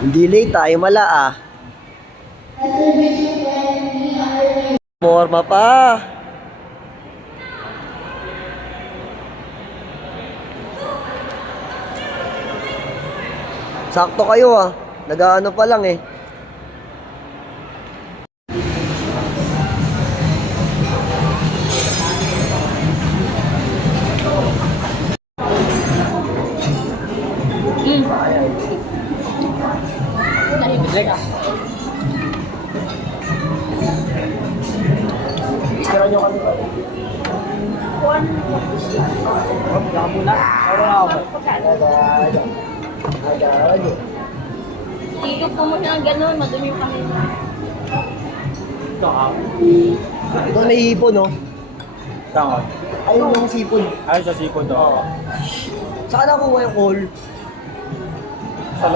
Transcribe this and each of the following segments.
Hindi late tayo mala ah. Forma pa. Sakto kayo ah. Nag-ano pa lang eh. Tira nyo kami ba? Baka muna. Ikot po muna ang gano'n, madumi yung kanina. Ito may hipon no? Tangon. Ayun yung sipon. Ayun sa sipon daw. Saan nakuha yung call?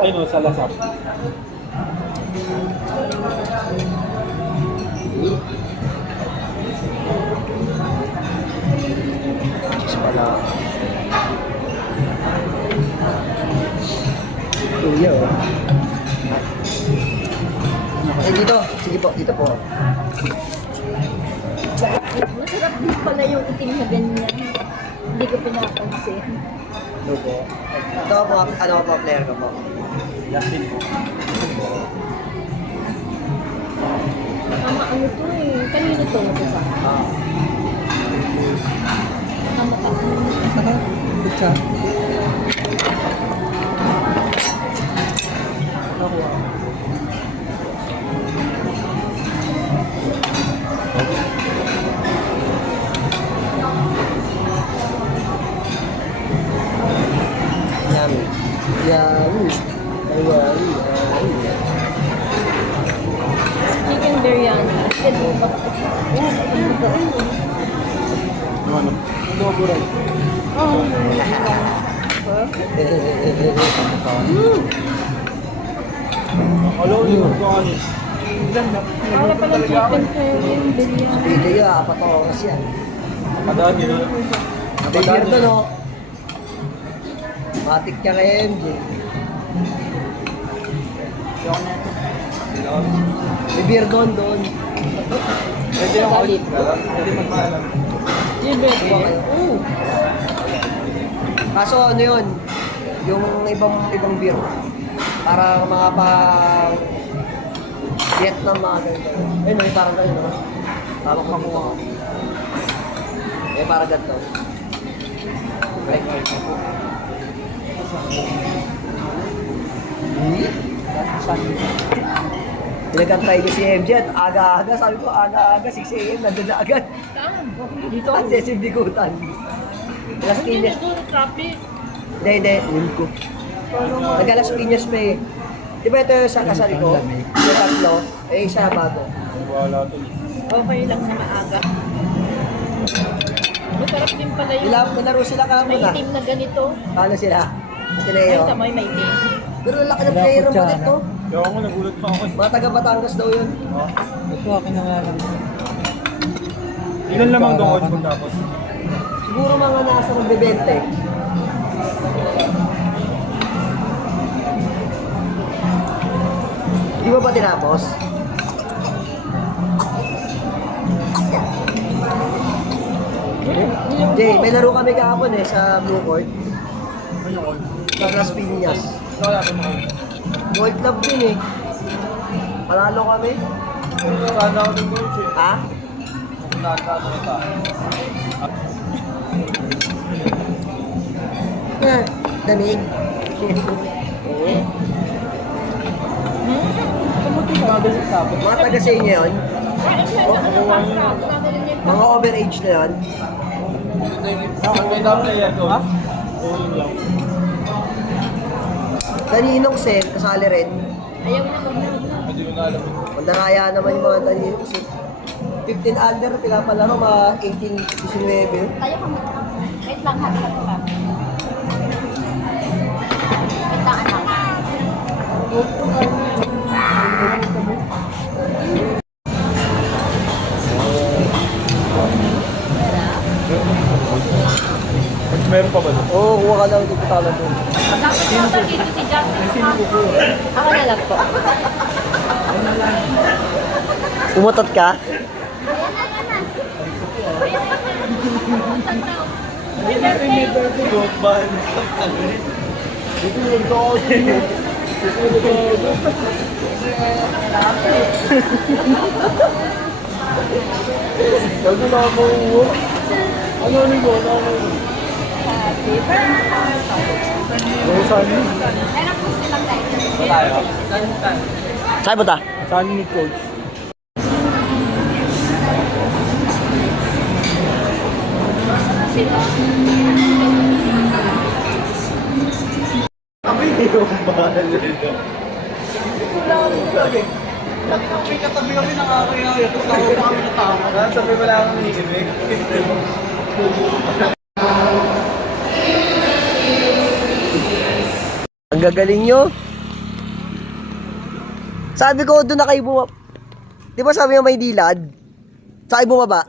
Ay no, sa lasap. Pala. Kuya oh. Eh dito, sige po, dito po. Masarap din pala yung itim na ganyan. Hindi ko pinapansin. Ito po. Ito po, ano po, player ko po. Justin po. Tama ano to eh. Kanino to? Sa tama ka. Saka, pizza. Yummy. Yummy. Yummy. Chicken biryani. Ito ba? Ano? Logo rin. Oh. Hello, yung mga Para pala chicken biryani. Pwede yun, 4 oras yan. Padaan yun. Bigyan to no. Matik ka kay MJ. Bibir doon. Pwede yung ulit. Pwede magmaalam. Libre. Oo. Kaso ano yun, yung ibang beer, para mga pa Vietnam mga ganito. Eh no, parang ganito. No? Parang makuha ko. Eh parang ganito. Pinagantay ko si MJ at aga-aga, sabi ko aga-aga, 6 AM, nandun na agad. Dito ang sesibigutan. Las Piñas. Traffic. Hindi, linggo. Nag-Las Piñas pa eh. Di ba ito yung sa kasali ko? Yung tatlo, eh isa bago. Wala to. Okay lang na maaga. Masarap din pala yung Nilaro sila may kahapon ah. itim na ganito. Paano sila? Ay, Tineo. tama yung may itim. Pero laki ng player mo dito. Kaya ako nagulat pa ako. Mga taga Batangas daw yun. Ito akin na nga lang. Ilan lamang doon pagtapos? Siguro mga nasa magbebente. Di ba tinapos? Jay, may laro kami kahapon eh sa Blue Court. Sa Las Piñas. Wala pa mo. Gold Club din eh. Panalo kami. Sana ako ng gold eh. Ha? Nakakano na tayo. Damig. Mga taga sa inyo yun? Mga overage na yun? May down player ko. Ha? Daninong Sen, kasali rin. Ayaw na kami. Hindi ko na alam. Mandaraya naman yung mga Daninong Sen. 15 under, pinapalaro, mga 18, 19. Tayo ka muna. Wait lang, hati-hati pa. Wait lang, anak. Meron pa ba doon? Oo, kuha ka lang dito tala doon. Dapat yata dito si John. Ako na lang po. Umutot ka? Tayo. Saan mo ta? Saan ni Coach? May katabi kami nakakaya. Tapos tawa pa kami natawa. Sabi wala akong naiibig. Ang gagaling nyo. Sabi ko, doon na kayo bumaba. Di ba sabi mo may dilad? Saan kayo bumaba?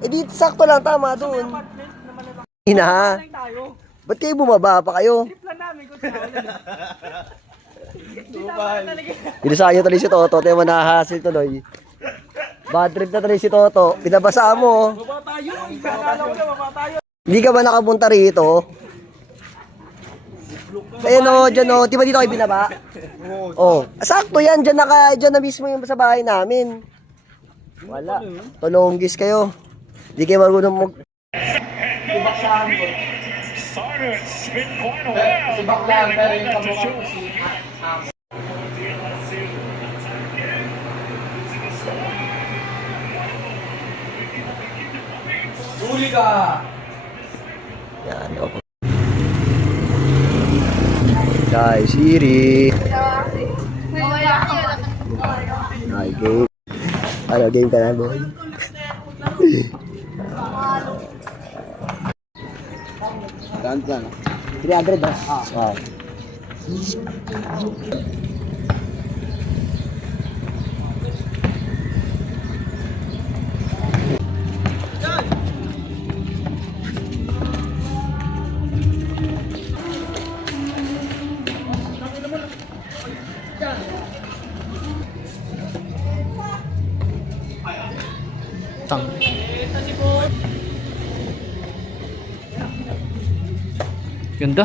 Eh di, sakto lang, tama doon. Ina. Ba't kayo bumaba pa kayo? Binasahan nyo tuloy si Toto, tayo manahasil tuloy. Bad trip na tuloy si Toto. Pinabasa mo. Hindi ka ba nakapunta rito? Ayun o, dyan o. Di ba dito kayo binaba? Oh, sakto yan. Dyan na mismo yung sa bahay namin. Wala. Tulonggis kayo. Di kayo marunong mag... Sibak lang, pero yung kamukha ko Huli ka! Yan o. Guys, Siri. Ay, game. Ano, game ka na, boy? Daan ka na. 300 ba? Ah. Tang. Ganda.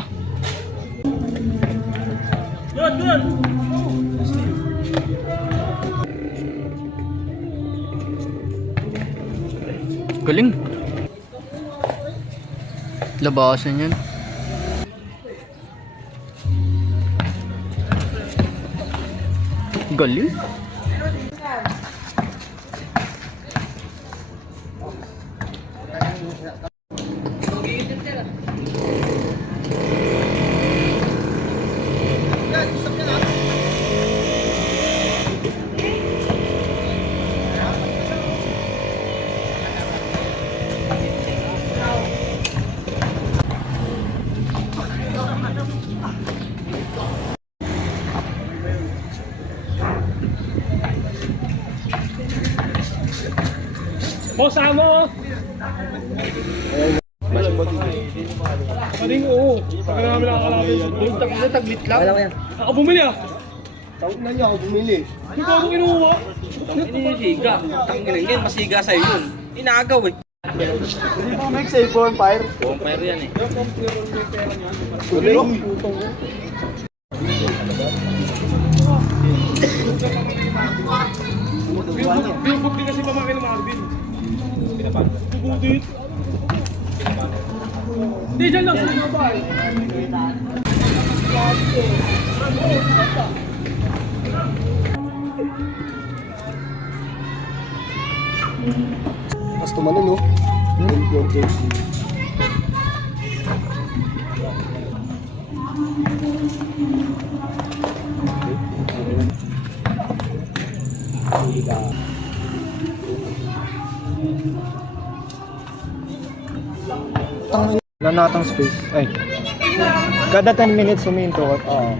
Galing. Labasan yan. Galing. Boss, amo! Maling oo. Pagka namin nakakalapin sa doon. Taglit lang. Wala ko yan. Ako bumili ah. Tawag na niya ako bumili. Hindi ko ako kinuha. Hinihiliga. Tangin yan, masiga sa'yo yun. Inaagaw eh. Hindi mo make say bonfire. Bonfire yan eh. Tuloy. Binubog din kasi pamangkin ng Marvin. Bubudit. Hindi, dyan lang sa mga bahay. Mas tumano, no? Wala natang space. Ay. Kada 10 minutes huminto ko. Oo.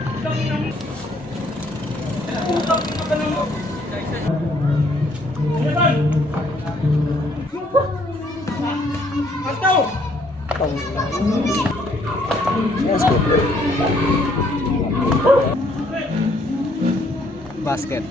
Anto! Yes, good. Basket.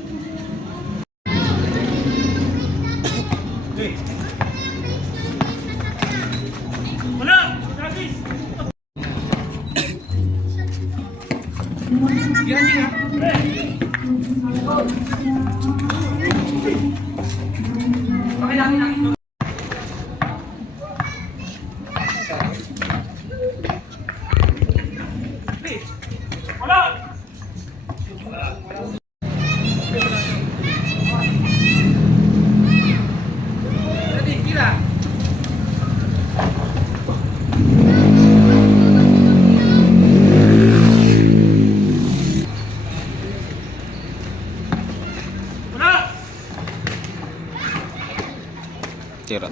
Tira.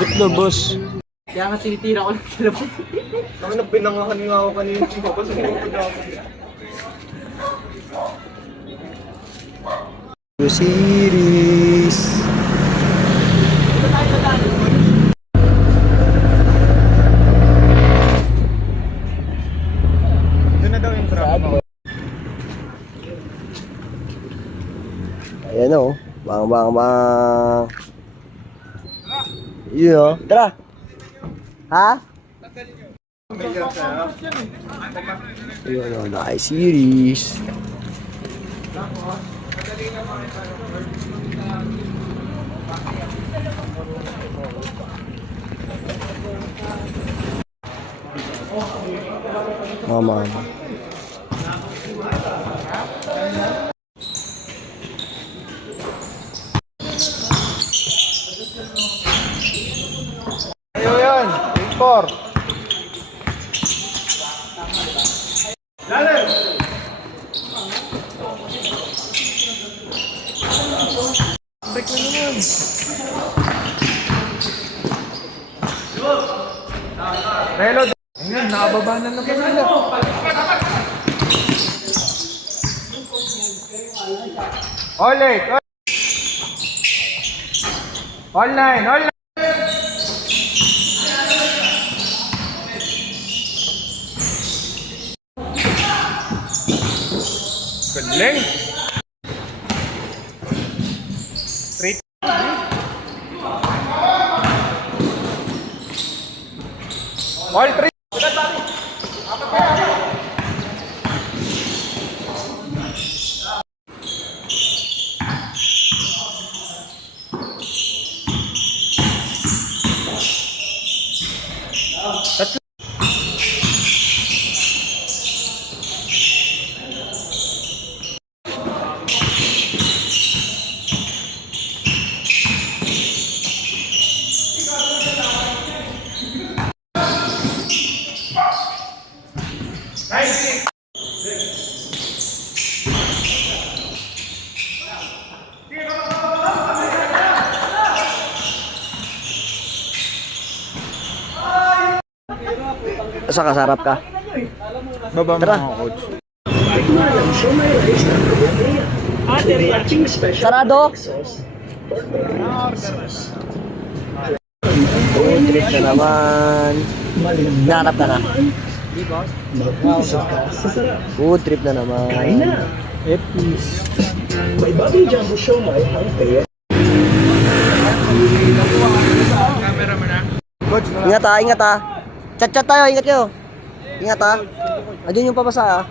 Bitlo, boss. Kaya nga tinitira ko lang sila po. Kami na pinangahan nga ako kanina. Series. Doon na daw yung trap mo. Ayan o. Bang. Yun o. Tara. Ha? Yun o. Nice series. Mama. Ayaw yan. 8-4. Break na naman. Reload. Ayun, nakababa na naman sila. All 8. All 9. All 9. Galing. 3. All 3. Asa ka, sarap ka? Baba mo Tara. mga coach. Sarado? Food trip na naman. Nanap ka na. Food trip na naman. Epis. Ingat ha. Chat tayo, ingat kayo. Ingat ha. Ayun yung papasa ha.